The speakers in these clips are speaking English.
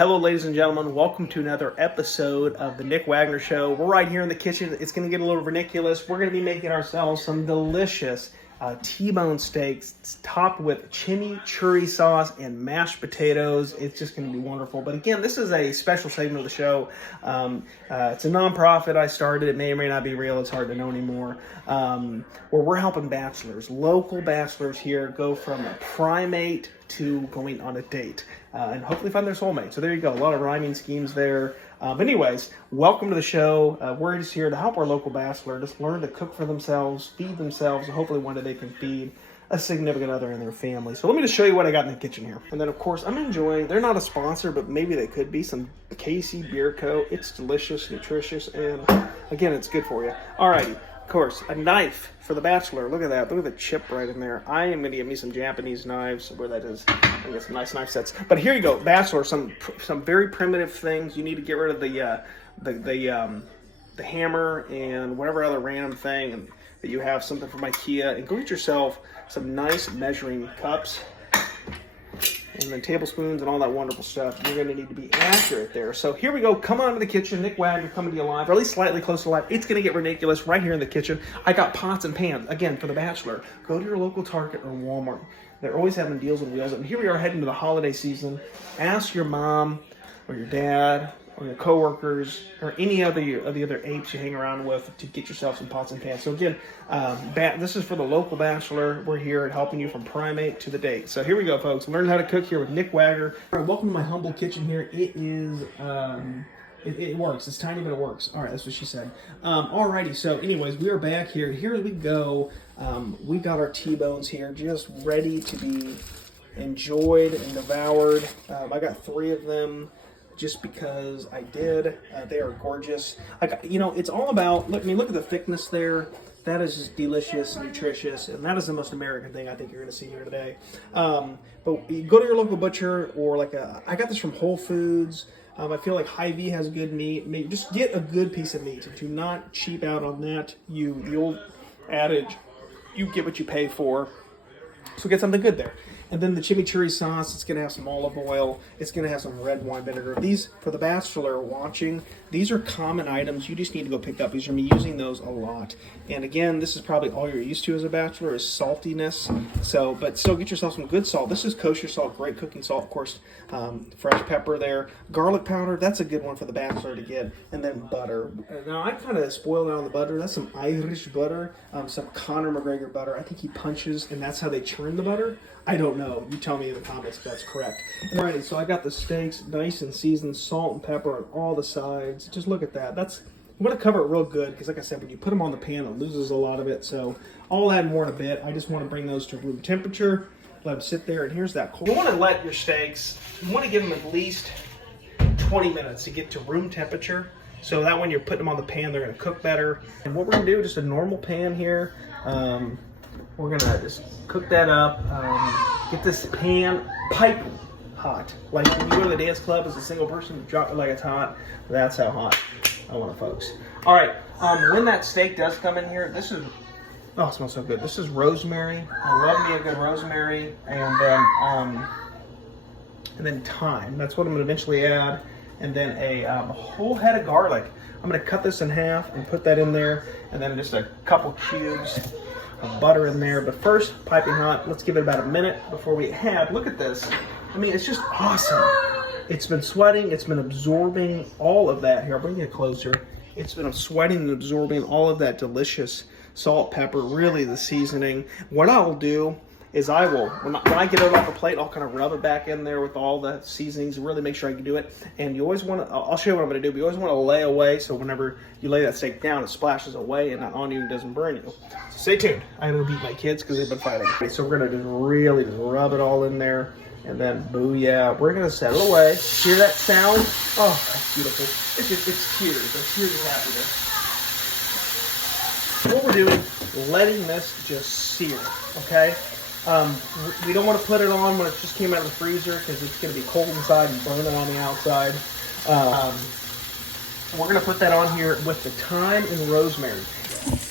Hello, ladies and gentlemen. Welcome to another episode of the Nick Waogner Show. We're right here in the kitchen. It's going to get a little ridiculous. We're going to be making ourselves some delicious T-bone steaks topped with chimichurri sauce and mashed potatoes. It's just going to be wonderful. But again, this is a special segment of the show. It's a nonprofit I started. It may or may not be real. It's hard to know anymore. Where we're helping bachelors, local bachelors here, go from a primate to going on a date and hopefully find their soulmate. So there you go. A lot of rhyming schemes there. But anyways, welcome to the show. We're just here to help our local bachelor just learn to cook for themselves, feed themselves, and hopefully one day they can feed a significant other in their family. So let me just show you what I got in the kitchen here. And then, of course, I'm enjoying, they're not a sponsor, but maybe they could be, some Casey Beer Co. It's delicious, nutritious, and again, it's good for you. Alrighty. Of course, a knife for the bachelor. Look at that. Look at the chip right in there. I am going to get me some Japanese knives, where that is. I get some nice knife sets. But here you go, bachelor. Some very primitive things. You need to get rid of the hammer and whatever other random thing that you have. Something from IKEA, and go get yourself some nice measuring cups. And then tablespoons and all that wonderful stuff. You're going to need to be accurate there. So here we go. Come on to the kitchen. Nick Waogner coming to you live, or at least slightly close to live. It's going to get ridiculous right here in the kitchen. I got pots and pans. Again, for the bachelor, go to your local Target or Walmart. They're always having deals on wheels. And here we are heading to the holiday season. Ask your mom or your dad or your coworkers or any of the other apes you hang around with to get yourself some pots and pans. So again, this is for the local bachelor. We're here at helping you from primate to the date. So here we go, folks. Learn how to cook here with Nick Waogner. All right, welcome to my humble kitchen here. It is, it works. It's tiny, but it works. All right, that's what she said. Alrighty, so anyways, we are back here. Here we go. We got our T-bones here just ready to be enjoyed and devoured. I got 3 of them. Just because I did. They are gorgeous. It's all about, look at the thickness there. That is just delicious, nutritious, and that is the most American thing I think you're going to see here today. But you go to your local butcher, or I got this from Whole Foods. I feel like Hy-Vee has good meat. Just get a good piece of meat. Do not cheap out on that. The old adage, you get what you pay for. So get something good there. And then the chimichurri sauce, it's going to have some olive oil. It's going to have some red wine vinegar. These, for the bachelor watching, these are common items. You just need to go pick up. You're going to be using those a lot. And again, this is probably all you're used to as a bachelor is saltiness. But still get yourself some good salt. This is kosher salt, great cooking salt, of course. Fresh pepper there. Garlic powder, that's a good one for the bachelor to get. And then butter. Now, I kind of spoiled it on the butter. That's some Irish butter, some Conor McGregor butter. I think he punches, and that's how they churn the butter. I don't know. You tell me in the comments if that's correct. Alrighty, so I got the steaks nice and seasoned, salt and pepper on all the sides. Just look at that. I'm going to cover it real good because, like I said, when you put them on the pan, it loses a lot of it. So I'll add more in a bit. I just want to bring those to room temperature, let them sit there, and here's that cold. You want to let your steaks, you want to give them at least 20 minutes to get to room temperature. So that when you're putting them on the pan, they're going to cook better. And what we're going to do, just a normal pan here. We're going to just cook that up, get this pan piping hot. Like when you go to the dance club as a single person, drop it like it's hot. That's how hot I want it, folks. All right, when that steak does come in here, this is, oh, it smells so good. This is rosemary. I love me a good rosemary. And then thyme. That's what I'm going to eventually add. And then a whole head of garlic. I'm going to cut this in half and put that in there. And then just a couple cubes of butter in there. But first, piping hot. Let's give it about a minute before we add. Look at this. I mean, it's just awesome. It's been sweating. It's been absorbing all of that. Here, I'll bring it closer. It's been sweating and absorbing all of that delicious salt, pepper, really the seasoning. What I'll do is when I get it off the plate, I'll kind of rub it back in there with all the seasonings and really make sure I can do it. And you always want to, I'll show you what I'm going to do, but you always want to lay away so whenever you lay that steak down, it splashes away and not on you and doesn't burn you. So stay tuned. I'm going to beat my kids because they've been fighting. So we're going to just really rub it all in there. And then, booyah, we're going to set it away. Hear that sound? Oh, that's beautiful. It's tears. It's tears of happiness. What we're doing, letting this just sear, okay? We don't want to put it on when it just came out of the freezer because it's going to be cold inside and burn it on the outside. We're going to put that on here with the thyme and rosemary.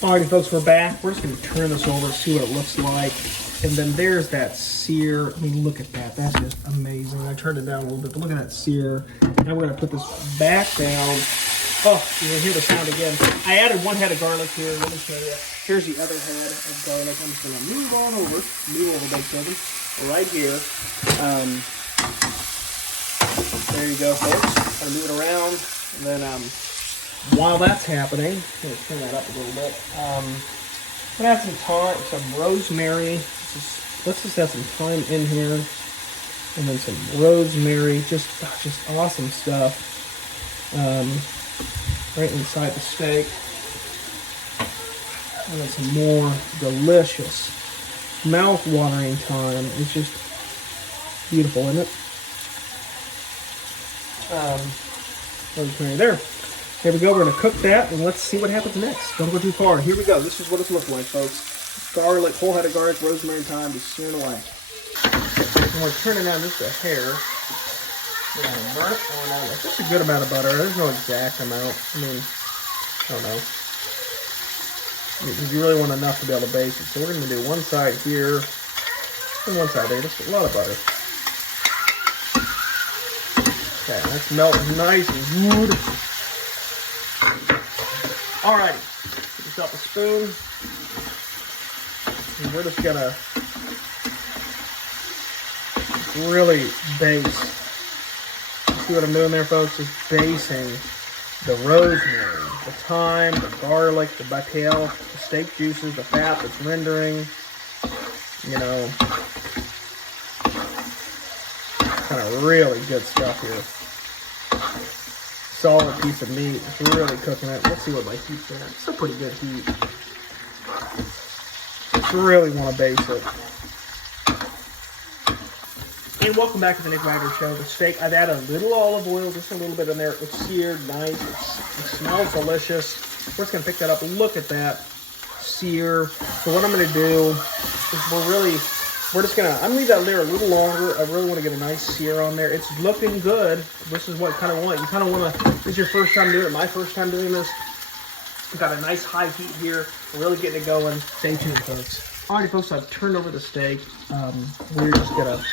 Alrighty, folks, we're back. We're just going to turn this over, see what it looks like. And then there's that sear. I mean, look at that. That's just amazing. I turned it down a little bit, but look at that sear. Now we're gonna put this back down. Oh, you can hear the sound again. I added 1 head of garlic here. Let me show you. Here's the other head of garlic. I'm just gonna move on over, baked oven, right here. There you go, folks. Gonna move it around, and then while that's happening, I'm gonna turn that up a little bit. I'm gonna add some thyme, some rosemary. Let's just add some thyme in here, and then some rosemary. Just awesome stuff. Right inside the steak. And then some more delicious, mouth-watering thyme. It's just beautiful, isn't it? Rosemary there. Here we go. We're going to cook that, and let's see what happens next. Don't go too far. Here we go. This is what it's looking like, folks. Garlic, whole head of garlic, rosemary, and thyme just searing away. And we're turning down just a hair. We're going to burn it on. Just a good amount of butter. There's no exact amount. I mean, I don't know. You really want enough to be able to bake it. So we're going to do one side here and one side there. Just a lot of butter. Okay, that's melting nice and good. Alrighty, get yourself a spoon. And we're just gonna really base. See what I'm doing there, folks? Is basing the rosemary, the thyme, the garlic, the bakel, the steak juices, the fat that's rendering. You know, kind of really good stuff here. Solid piece of meat. It's really cooking it. Let's see what my heat's at. It's a pretty good heat. Just really want to base it. And welcome back to the Nick Waogner Show. The steak, I've added a little olive oil, just a little bit in there. It's seared nice. It smells delicious. We're just going to pick that up. Look at that sear. So what I'm going to do is I'm going to leave that layer a little longer. I really want to get a nice sear on there. It's looking good. This is what I kind of want. You kind of want to, this is your first time doing it, my first time doing this. We've got a nice high heat here. We're really getting it going. Stay tuned, folks. Alrighty, folks, I've turned over the steak. We're just going to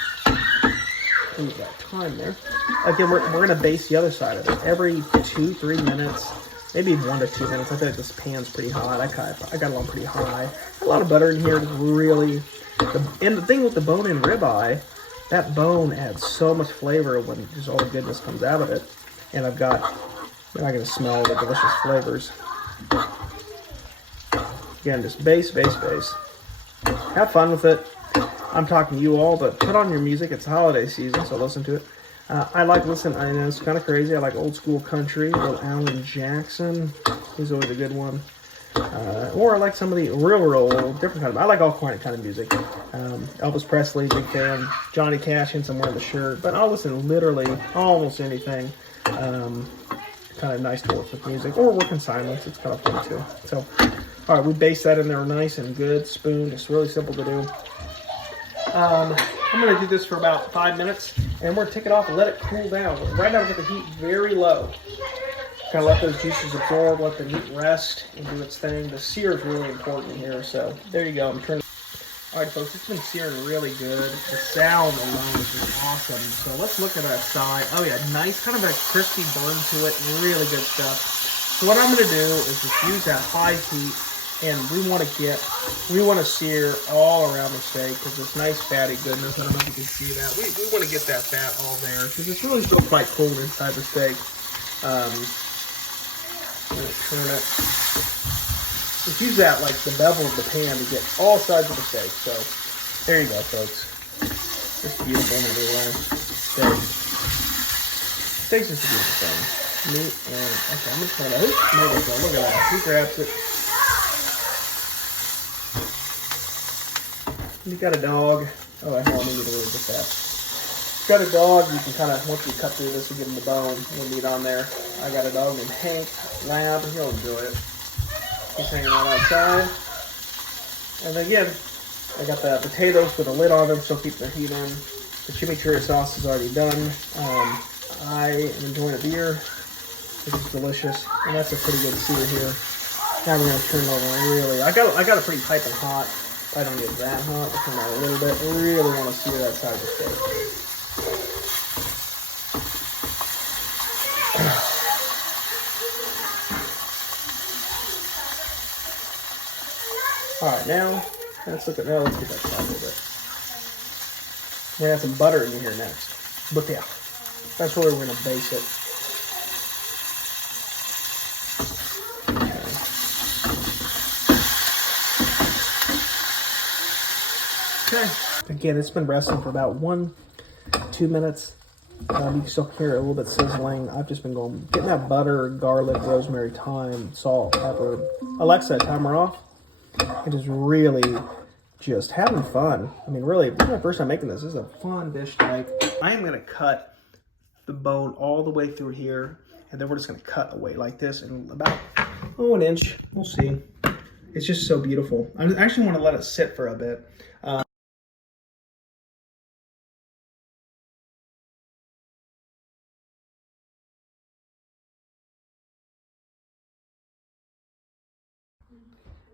move that time there. Again, we're going to baste the other side of it. Every 2-3 minutes, maybe 1 to 2 minutes. I think this pan's pretty hot. I got it on pretty high. A lot of butter in here. It's really... And the thing with the bone-in ribeye, that bone adds so much flavor when just all the goodness comes out of it. And you're not going to smell the delicious flavors. Again, just base. Have fun with it. I'm talking to you all, but put on your music. It's holiday season, so listen to it. I know it's kind of crazy. I like old school country. Little Alan Jackson. He's always a good one. Or I like some of the real old, different kind of, I like all kind of music. Elvis Presley, big fan. Johnny Cash, and some wearing the shirt. But I'll listen to literally almost anything. Kind of nice to work with music. Or work in silence. It's kind of fun too. So, alright, we base that in there nice and good. Spoon, just really simple to do. I'm going to do this for about 5 minutes. And we're going to take it off and let it cool down. Right now, get the heat very low. Kind of let those juices absorb, let the meat rest and do its thing. The sear is really important here, so there you go. I'm turning. All right, folks, it's been searing really good. The sound alone is just awesome. So let's look at that side. Oh yeah, nice, kind of a crispy burn to it. Really good stuff. So what I'm going to do is just use that high heat, and we want to sear all around the steak because it's nice fatty goodness. I don't know if you can see that. We want to get that fat all there because it's really still quite cold inside the steak. I'm going to turn it. Just use that like the bevel of the pan to get all sides of the steak. So there you go, folks. Just beautiful everywhere. Steak's just a beautiful thing. Meat and okay, I'm just gonna look at that. He grabs it. You got a dog. Oh, hell, I need to really get that. Got a dog, you can kind of, once you cut through this and give him the bone, you'll meat on there. I got a dog named Hank, Lab, he'll enjoy it. He's hanging out outside. And again, I got the potatoes with a lid on them, so keep their heat in. The chimichurri sauce is already done. I am enjoying a beer. This is delicious, and that's a pretty good sear here. Now we're going to turn it over really. I got it pretty piping hot. I don't get that hot. Just turn that a little bit. I really want to sear that side of the steak. All right, now let's look at now. Let's get that side a little bit. We're gonna add some butter in here next. But yeah, that's where we're gonna base it. Okay. Again, it's been resting for about 1-2 minutes. You can still hear it a little bit sizzling. I've just been getting that butter, garlic, rosemary, thyme, salt, pepper. Alexa, timer off. And just having fun. I mean, really, this is my first time making this. This is a fun dish to make. I am gonna cut the bone all the way through here, and then we're just gonna cut away like this in about, 1 inch. We'll see. It's just so beautiful. I actually want to let it sit for a bit.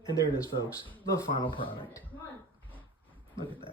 And there it is, folks. The final product. Look at that.